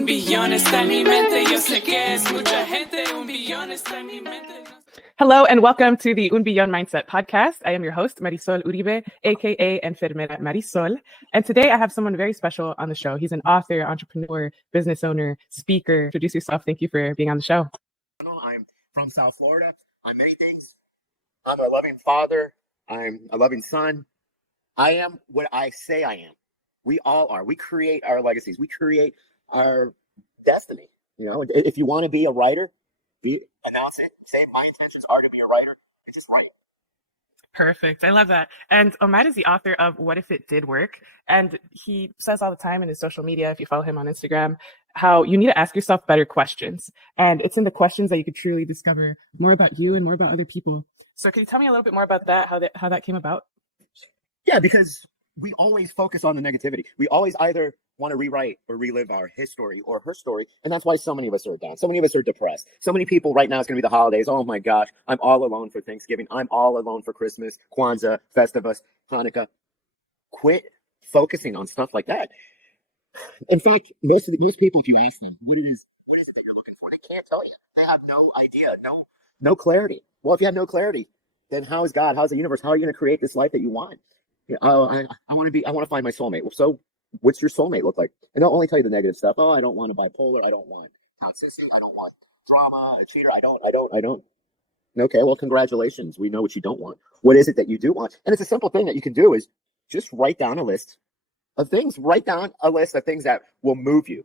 Un billón está en mi mente, yo sé que es mucha gente. Un billón está en mi mente. Hello and welcome to the Un Billón Mindset podcast. I am your host, Marisol Uribe, aka Enfermera Marisol. And today I have someone very special on the show. He's an author, entrepreneur, business owner, speaker. Introduce yourself. Thank you for being on the show. I'm from South Florida. I'm many things. I'm a loving father. I'm a loving son. I am what I say I am. We all are. We create our legacies. We create our destiny. You know, if you want to be a writer, announce it. Say my intentions are to be a writer. It's just write. Perfect. I love that. And Omar is the author of What If It Did Work? And he says all the time in his social media, if you follow him on Instagram, how you need to ask yourself better questions. And it's in the questions that you could truly discover more about you and more about other people. So can you tell me a little bit more about that, how that came about? Yeah, because we always focus on the negativity. We always either want to rewrite or relive our his story or her story. And that's why so many of us are down. So many of us are depressed. So many people right now, it's going to be the holidays. Oh my gosh, I'm all alone for Thanksgiving. I'm all alone for Christmas, Kwanzaa, Festivus, Hanukkah. Quit focusing on stuff like that. In fact, most people, if you ask them, what is it that you're looking for? They can't tell you. They have no idea, no clarity. Well, if you have no clarity, then how is God? How's the universe? How are you going to create this life that you want? I want to find my soulmate. Well, so what's your soulmate look like? And they'll only tell you the negative stuff. Oh, I don't want a bipolar. I don't want toxicity. I don't want drama, a cheater. I don't. Okay, well, congratulations. We know what you don't want. What is it that you do want? And it's a simple thing that you can do is just write down a list of things. Write down a list of things that will move you.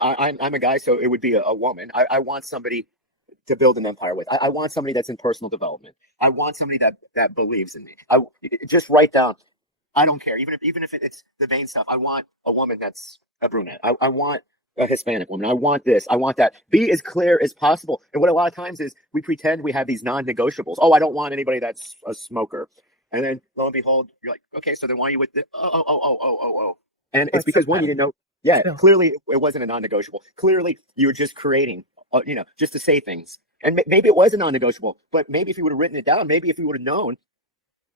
I'm a guy, so it would be a woman. I want somebody to build an empire with. I want somebody that's in personal development. I want somebody that believes in me. Just write down. I don't care. Even if it's the vain stuff. I want a woman that's a brunette. I want a Hispanic woman. I want this. I want that. Be as clear as possible. And what a lot of times is we pretend we have these non-negotiables. Oh, I don't want anybody that's a smoker. And then lo and behold, you're like, okay, so then why are you with the oh. And it's because one, you didn't know. Yeah, clearly it wasn't a non-negotiable. Clearly you were just creating just to say things. And maybe it was a non-negotiable, but maybe if you would have written it down, maybe if you would have known.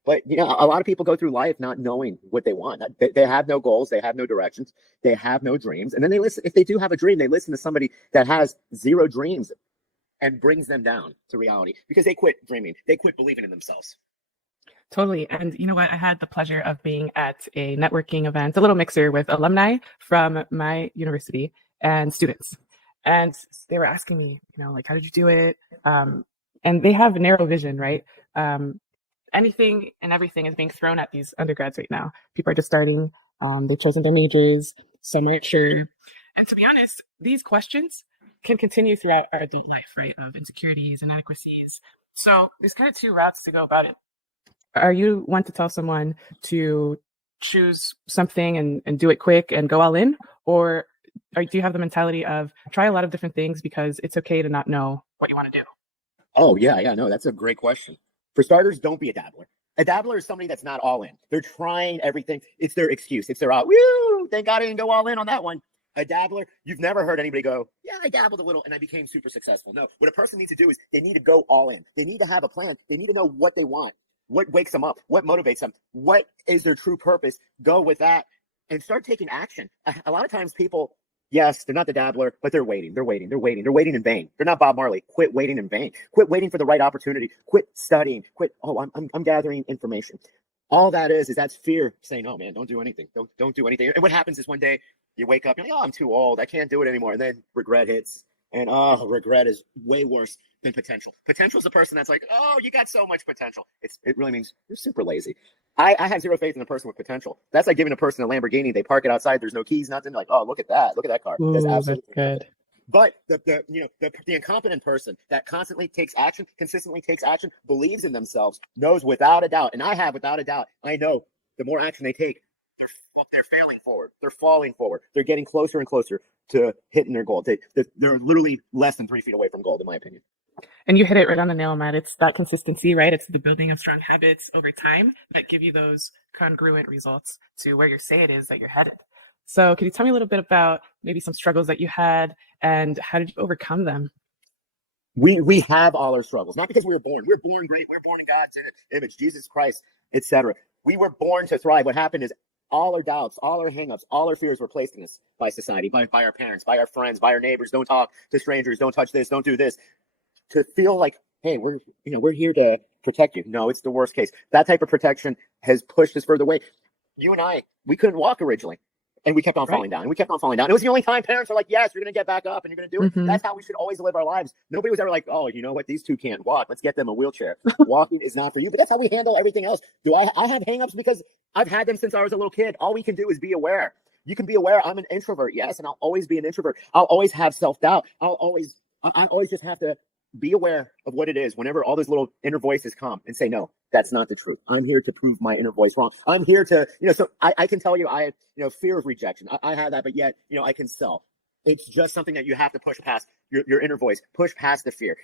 But, a lot of people go through life not knowing what they want. They have no goals. They have no directions. They have no dreams. And then they listen. If they do have a dream, they listen to somebody that has zero dreams and brings them down to reality because they quit dreaming. They quit believing in themselves. Totally. And you know what? I had the pleasure of being at a networking event, a little mixer with alumni from my university and students. And they were asking me, how did you do it? And they have narrow vision, right? Anything and everything is being thrown at these undergrads right now. People are just starting. They've chosen their majors. Some aren't sure. And to be honest, these questions can continue throughout our adult life, right? Of insecurities, inadequacies. So there's kind of two routes to go about it. Are you one to tell someone to choose something and do it quick and go all in? Or do you have the mentality of try a lot of different things because it's okay to not know what you want to do? Oh, yeah, no, that's a great question. For starters, don't be a dabbler. A dabbler is somebody that's not all in. They're trying everything. It's their excuse. It's their woo, thank God I didn't go all in on that one. A dabbler, you've never heard anybody go, yeah, I dabbled a little and I became super successful. No, what a person needs to do is they need to go all in. They need to have a plan. They need to know what they want, what wakes them up, what motivates them, what is their true purpose. Go with that and start taking action. A lot of times people, yes, they're not the dabbler, but they're waiting. They're waiting in vain. They're not Bob Marley. Quit waiting in vain. Quit waiting for the right opportunity. Quit studying. Quit. Oh, I'm gathering information. All that is that's fear saying, "Oh man, don't do anything. Don't do anything." And what happens is one day you wake up, you're like, "Oh, I'm too old. I can't do it anymore." And then regret hits, and regret is way worse than potential. Potential is the person that's like, "Oh, you got so much potential." It really means you're super lazy. I have zero faith in a person with potential. That's like giving a person a Lamborghini. They park it outside. There's no keys, nothing. Like, oh, look at that car. Ooh, that's absolutely good. But the incompetent person that constantly takes action, consistently takes action, believes in themselves, knows without a doubt, and I have without a doubt, I know the more action they take, they're failing forward. They're falling forward. They're getting closer and closer to hitting their goal. They're literally less than 3 feet away from gold, in my opinion. And you hit it right on the nail, Matt. It's that consistency, right? It's the building of strong habits over time that give you those congruent results to where you say it is that you're headed. So can you tell me a little bit about maybe some struggles that you had and how did you overcome them? We have all our struggles, not because we were born. We're born great. We're born in God's image, Jesus Christ, etc. We were born to thrive. What happened is all our doubts, all our hangups, all our fears were placed in us by society, by our parents, by our friends, by our neighbors. Don't talk to strangers. Don't touch this. Don't do this. To feel like, hey, we're here to protect you. No, it's the worst case. That type of protection has pushed us further away. You and I, we couldn't walk originally. And we kept on falling down. And we kept on falling down. It was the only time parents were like, yes, you're going to get back up and you're going to do it. Mm-hmm. That's how we should always live our lives. Nobody was ever like, oh, you know what? These two can't walk. Let's get them a wheelchair. Walking is not for you. But that's how we handle everything else. I have hangups because I've had them since I was a little kid. All we can do is be aware. You can be aware. I'm an introvert. Yes. And I'll always be an introvert. I'll always have self-doubt. I always just have to be aware of what it is whenever all those little inner voices come and say, no, that's not the truth. I'm here to prove my inner voice wrong. I'm here to, so I can tell you, fear of rejection. I have that, but yet, I can sell. It's just something that you have to push past your inner voice, push past the fear.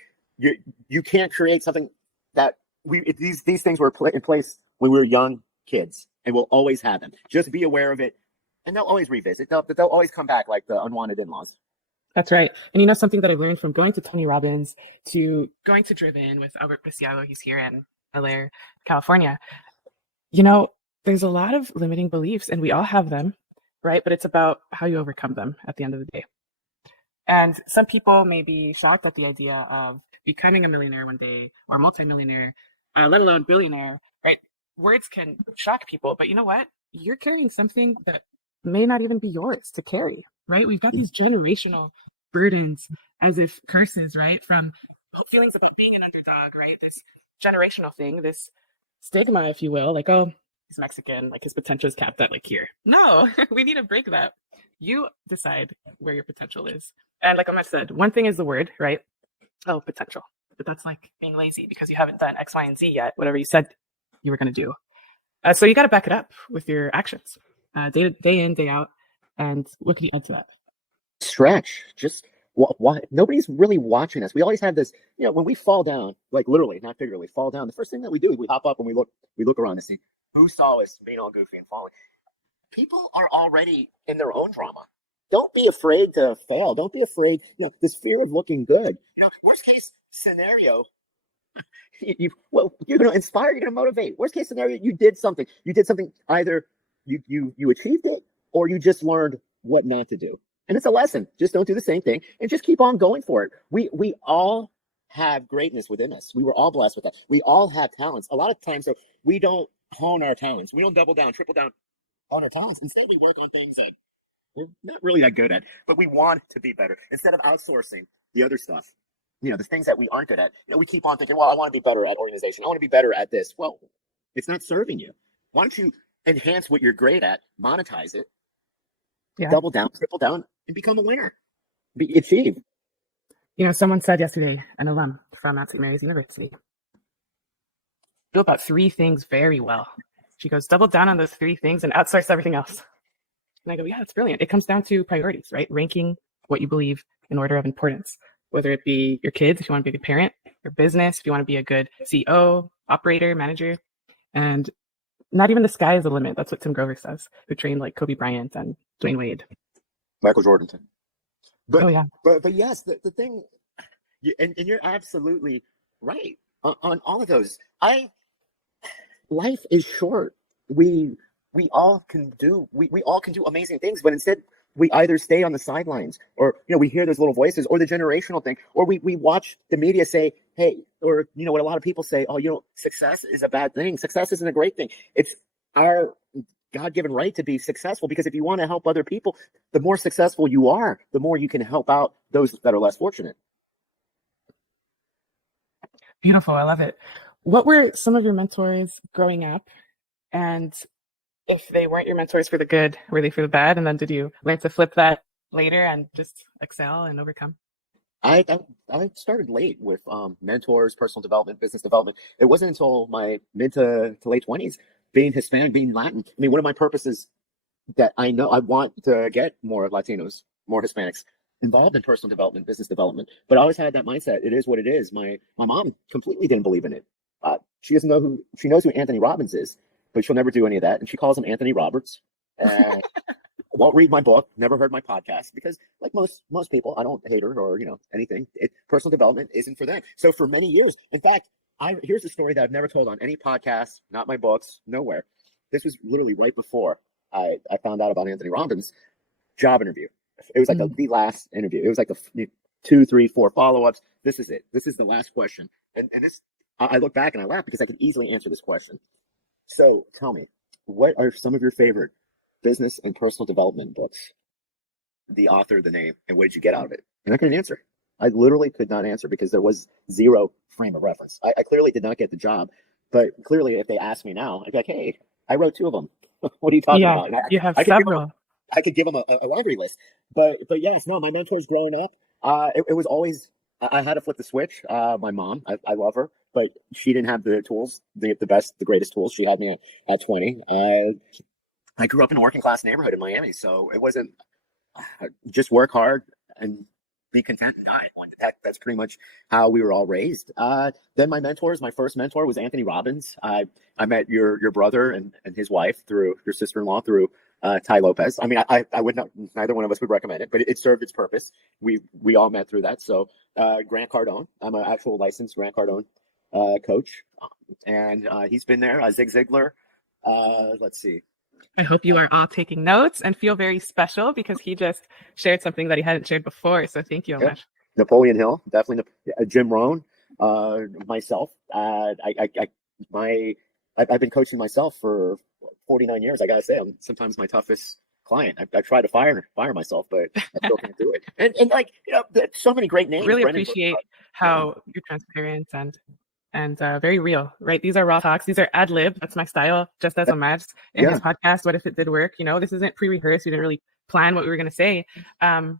You can't create something that these things were in place when we were young kids, and we'll always have them. Just be aware of it, and they'll always revisit. They'll always come back like the unwanted in-laws. That's right. And something that I learned from going to Tony Robbins to going to Driven with Albert Preciado, he's here in LA, California. There's a lot of limiting beliefs and we all have them, right? But it's about how you overcome them at the end of the day. And some people may be shocked at the idea of becoming a millionaire one day or multimillionaire, let alone billionaire, right? Words can shock people, but you know what? You're carrying something that may not even be yours to carry. Right? We've got these generational burdens as if curses, right? From feelings about being an underdog, right? This generational thing, this stigma, if you will, like, oh, he's Mexican, like his potential is capped at like here. No, we need to break that. You decide where your potential is. And like Omar said, one thing is the word, right? Oh, potential. But that's like being lazy because you haven't done X, Y, and Z yet, whatever you said you were going to do. So you got to back it up with your actions, day in, day out. And what can you add to that? Stretch. Just why nobody's really watching us. We always have this, when we fall down, like literally, not figuratively, fall down. The first thing that we do is we hop up and we look around to see who saw us being all goofy and falling. People are already in their own drama. Don't be afraid to fail. Don't be afraid. This fear of looking good. Worst case scenario. You're going to inspire. You're going to motivate. Worst case scenario, you did something. Either you achieved it, or you just learned what not to do. And it's a lesson. Just don't do the same thing and just keep on going for it. We all have greatness within us. We were all blessed with that. We all have talents. A lot of times, so we don't hone our talents. We don't double down, triple down on our talents. Instead, we work on things that we're not really that good at, but we want to be better. Instead of outsourcing the other stuff, the things that we aren't good at, we keep on thinking, well, I want to be better at organization. I want to be better at this. Well, it's not serving you. Why don't you enhance what you're great at, monetize it, double down, triple down, and become a winner. Achieve. Someone said yesterday, an alum from Mount St. Mary's University, do about 3 things very well. She goes, double down on those 3 things and outsource everything else. And I go, yeah, that's brilliant. It comes down to priorities, right? Ranking what you believe in order of importance, whether it be your kids, if you want to be a good parent, your business, if you want to be a good CEO, operator, manager, and not even the sky is the limit. That's what Tim Grover says, who trained like Kobe Bryant and Dwayne Wade. Michael Jordan. But yes, the thing, and you're absolutely right on all of those. Life is short. We all can do amazing things, but instead we either stay on the sidelines, or we hear those little voices, or the generational thing, or we watch the media say, hey, or what a lot of people say, oh, success is a bad thing. Success isn't a great thing. It's our God-given right to be successful, because if you want to help other people, the more successful you are, the more you can help out those that are less fortunate. Beautiful. I love it. What were some of your mentors growing up? And if they weren't your mentors for the good, were they for the bad? And then did you learn to flip that later and just excel and overcome? I started late with mentors, personal development, business development. It wasn't until my mid to late 20s, being Hispanic, being Latin. I mean, one of my purposes that I know I want to get more Latinos, more Hispanics involved in personal development, business development. But I always had that mindset. It is what it is. My mom completely didn't believe in it. She knows who Anthony Robbins is, but she'll never do any of that. And she calls him Anthony Roberts. Won't read my book, never heard my podcast, because like most people, I don't hate her or, anything. Personal development isn't for them. So for many years, in fact, here's a story that I've never told on any podcast, not my books, nowhere. This was literally right before I found out about Anthony Robbins' job interview. It was like the last interview. It was like the 2, 3, 4 follow-ups. This is it. This is the last question. And this, I look back and I laugh because I could easily answer this question. So tell me, what are some of your favorite business and personal development books? The author, the name, and what did you get out of it? And I couldn't answer. I literally could not answer because there was zero frame of reference. I clearly did not get the job, but clearly if they ask me now, I'd be like, hey, I wrote 2 of them. What are you talking about? You have several. I could give them a laundry list. But yes, no, my mentors growing up, it was always, I had to flip the switch. My mom, I love her, but she didn't have the tools, the greatest tools. She had me at 20. I grew up in a working class neighborhood in Miami, so it wasn't just work hard and be content and die. That's pretty much how we were all raised. Then my first mentor was Anthony Robbins. I met your brother and his wife through your sister-in-law through Ty Lopez. I mean, I would not, neither one of us would recommend it, but it served its purpose. We all met through that. So Grant Cardone, I'm an actual licensed Grant Cardone coach, and he's been there. Zig Ziglar. Let's see. I hope you are all taking notes and feel very special because he just shared something that he hadn't shared before. So thank you, Omar. Yeah. Napoleon Hill, definitely. Jim Rohn, myself. I've been coaching myself for 49 years. I gotta say, I'm sometimes my toughest client. I try to fire myself, but I still can't do it. And like, there's so many great names. Really appreciate how you're transparent and very real, right? These are raw talks. These are ad lib. That's my style, just as Omar's in his podcast. What if it did work? This isn't pre-rehearsed. We didn't really plan what we were going to say. And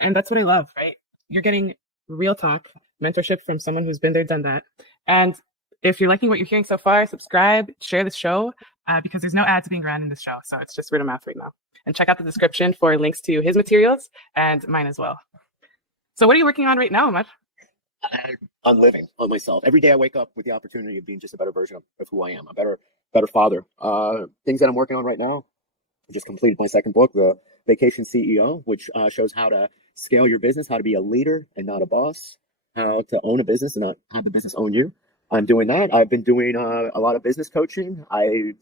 that's what I love, right? You're getting real talk, mentorship from someone who's been there, done that. And if you're liking what you're hearing so far, subscribe, share the show, because there's no ads being run in this show. So it's just word of mouth right now. And check out the description for links to his materials and mine as well. So what are you working on right now, Omar? On living on myself. Every day I wake up with the opportunity of being just a better version of who I am, a better father. Things that I'm working on right now. I just completed my second book, The Vacation CEO, which shows how to scale your business, how to be a leader and not a boss, how to own a business and not have the business own you. I'm doing that. I've been doing a lot of business coaching. I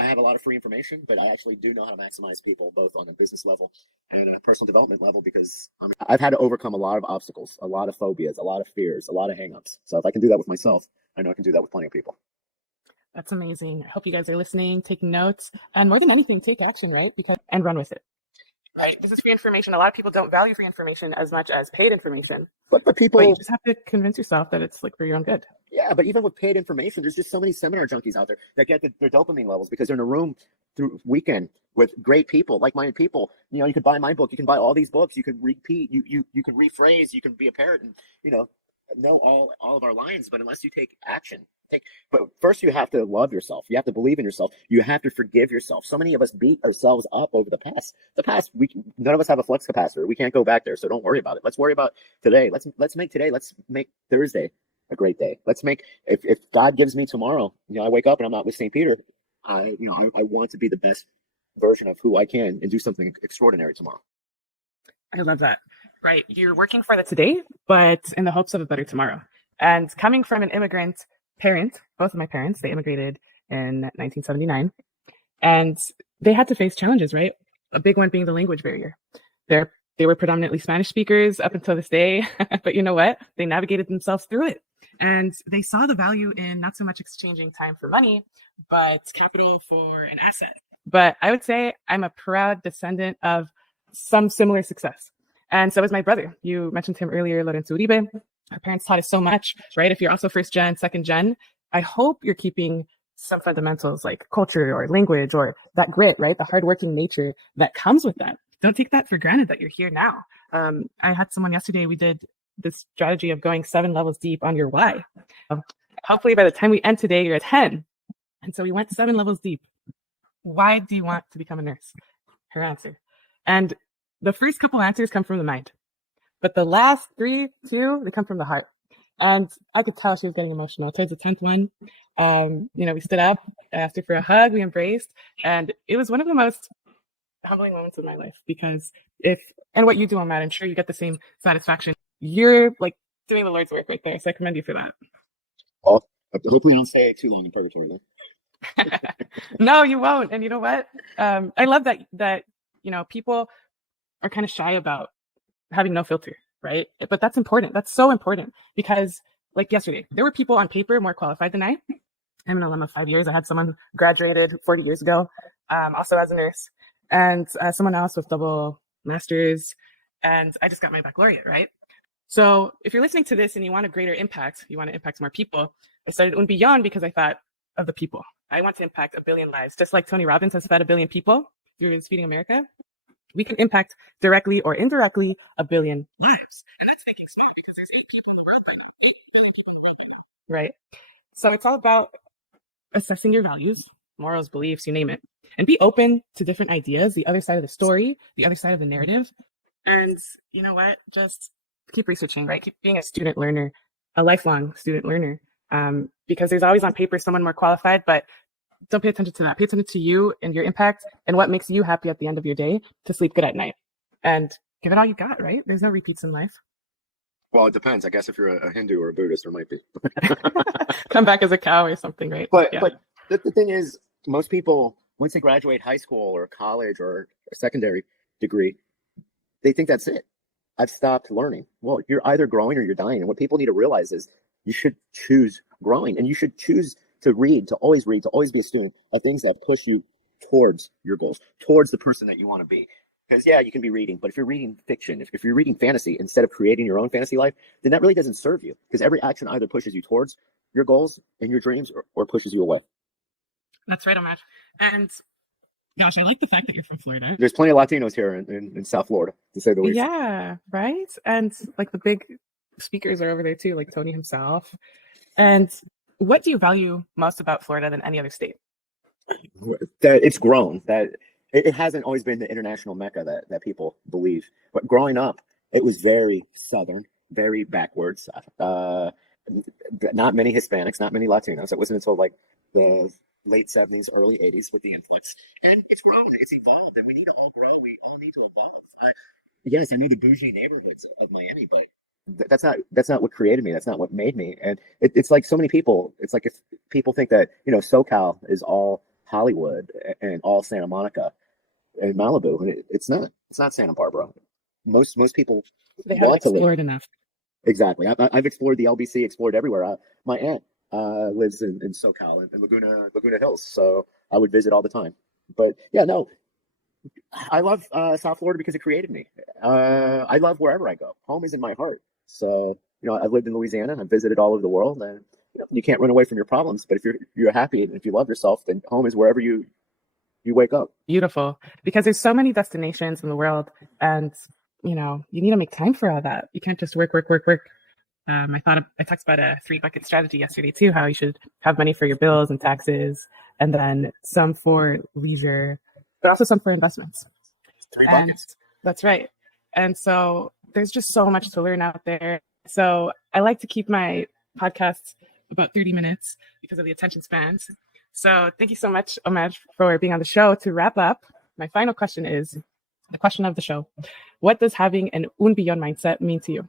have a lot of free information, but I actually do know how to maximize people both on a business level and a personal development level because I've had to overcome a lot of obstacles, a lot of phobias, a lot of fears, a lot of hangups. So if I can do that with myself, I know I can do that with plenty of people. That's amazing. I hope you guys are listening, taking notes, and more than anything, take action, right? And run with it. Right? This is free information. A lot of people don't value free information as much as paid information. But people, you just have to convince yourself that it's like for your own good. Yeah, but even with paid information, there's just so many seminar junkies out there that get their dopamine levels because they're in a room through weekend with great people, like-minded people. You could buy my book, you can buy all these books, you can repeat, you can rephrase, you can be a parrot and know all of our lines, but unless you take action. But first you have to love yourself. You have to believe in yourself. You have to forgive yourself. So many of us beat ourselves up over the past. None of us have a flux capacitor. We can't go back there. So don't worry about it. Let's worry about today. Let's make Thursday a great day. Let's make, if God gives me tomorrow, I wake up and I'm not with St. Peter. I want to be the best version of who I can and do something extraordinary tomorrow. I love that. Right. You're working for the today, but in the hopes of a better tomorrow. And coming from an immigrant parent, both of my parents, they immigrated in 1979 and they had to face challenges, right? A big one being the language barrier. They were predominantly Spanish speakers up until this day, but you know what? They navigated themselves through it. And they saw the value in not so much exchanging time for money, but capital for an asset. But I would say I'm a proud descendant of some similar success. And so is my brother. You mentioned him earlier, Lorenzo Uribe. Our parents taught us so much, right? If you're also first gen, second gen, I hope you're keeping some fundamentals like culture or language or that grit, right? The hardworking nature that comes with that. Don't take that for granted that you're here now. I had someone yesterday, we did this strategy of going 7 levels deep on your why. Hopefully by the time we end today, you're at 10. And so we went 7 levels deep. Why do you want to become a nurse? Her answer. And the first couple answers come from the mind. But the last 2, they come from the heart. And I could tell she was getting emotional. Towards the 10th one, we stood up, I asked her for a hug, we embraced. And it was one of the most humbling moments of my life because and what you do on that, I'm sure you get the same satisfaction. You're like doing the Lord's work right there. So I commend you for that. Well, hopefully I don't stay too long in purgatory though. No, you won't. And you know what? I love that people are kind of shy about having no filter, right? But that's important. That's so important because, like yesterday, there were people on paper more qualified than I. I'm an alum of 5 years. I had someone who graduated 40 years ago, also as a nurse, and someone else with double masters, and I just got my baccalaureate, right? So if you're listening to this and you want a greater impact, you want to impact more people, I started Un Beyond because I thought of the people. I want to impact 1 billion lives, just like Tony Robbins has fed 1 billion people through Feeding America. We can impact directly or indirectly 1 billion lives. And that's thinking small because there's 8 people in the world right now. 8 billion people in the world right now. Right? So it's all about assessing your values, morals, beliefs, you name it, and be open to different ideas, the other side of the story, the other side of the narrative. And you know what? Just keep researching, right? Keep being a student learner, a lifelong student learner, because there's always on paper someone more qualified, but don't pay attention to that. Pay attention to you and your impact and what makes you happy at the end of your day to sleep good at night. And give it all you got, right? There's no repeats in life. Well, it depends. I guess if you're a Hindu or a Buddhist, there might be. Come back as a cow or something, right? But the thing is, most people, once they graduate high school or college or a secondary degree, they think that's it. I've stopped learning. Well, you're either growing or you're dying. And what people need to realize is you should choose growing, and you should choose to read, to always be a student of things that push you towards your goals, towards the person that you want to be. Because yeah, you can be reading, but if you're reading fiction, if you're reading fantasy instead of creating your own fantasy life, then that really doesn't serve you. Because every action either pushes you towards your goals and your dreams or pushes you away. That's right, Omar. And gosh, I like the fact that you're from Florida. There's plenty of Latinos here in South Florida, to say the least. Yeah, right? And like the big speakers are over there too, like Tony himself. And what do you value most about Florida than any other state? That it's grown, that it hasn't always been the international mecca that people believe. But growing up, it was very Southern, very backwards. Not many Hispanics, not many Latinos. It wasn't until like the late 70s, early 80s with the influx. And it's grown, it's evolved, and we need to all grow. We all need to evolve. Yes, I knew the bougie neighborhoods of Miami, but that's not what created me. That's not what made me. And it's like so many people. It's like if people think that SoCal is all Hollywood and all Santa Monica and Malibu, and it's not. It's not Santa Barbara. Most people they haven't explored enough. Exactly. I've explored the LBC, explored everywhere. My aunt lives in SoCal in Laguna Hills, so I would visit all the time. But yeah, no, I love South Florida because it created me. I love wherever I go. Home is in my heart. So I've lived in Louisiana and I've visited all over the world, and you can't run away from your problems. But if you're happy and if you love yourself, then home is wherever you wake up. Beautiful, because there's so many destinations in the world, and you need to make time for all that. You can't just work. I talked about a 3-bucket strategy yesterday too, how you should have money for your bills and taxes, and then some for leisure, but also some for investments. 3 buckets. That's right. And so there's just so much to learn out there. So I like to keep my podcasts about 30 minutes because of the attention spans. So thank you so much, Omar, for being on the show. To wrap up, my final question is the question of the show. What does having an Un Beyond mindset mean to you?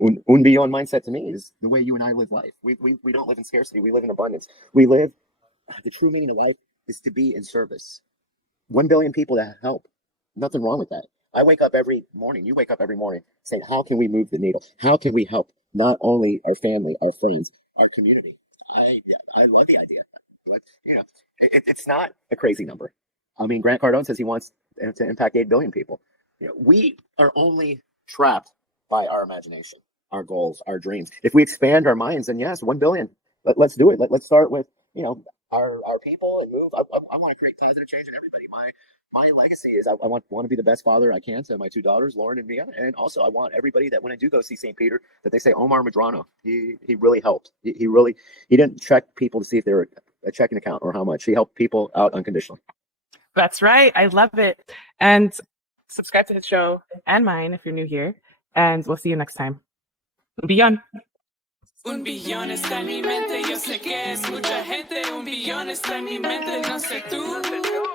Un Beyond mindset to me is the way you and I live life. We don't live in scarcity. We live in abundance. The true meaning of life is to be in service. 1 billion people to help. Nothing wrong with that. I wake up every morning. You wake up every morning saying, how can we move the needle? How can we help not only our family, our friends, our community? I love the idea. But, it's not a crazy number. I mean, Grant Cardone says he wants to impact 8 billion people. We are only trapped by our imagination, our goals, our dreams. If we expand our minds, then yes, 1 billion. Let's do it. Let's start with our people and move. I want to create positive change in everybody. My legacy is I want to be the best father I can to my 2 daughters, Lauren and Mia, and also I want everybody that when I do go see St. Peter, that they say Omar Medrano. He really helped. He didn't check people to see if they were a checking account or how much. He helped people out unconditionally. That's right. I love it. And subscribe to his show and mine if you're new here. And we'll see you next time. Beyond. Un billón está en mi mente, yo sé que es mucha gente. Un billón está en mi mente, no sé tú.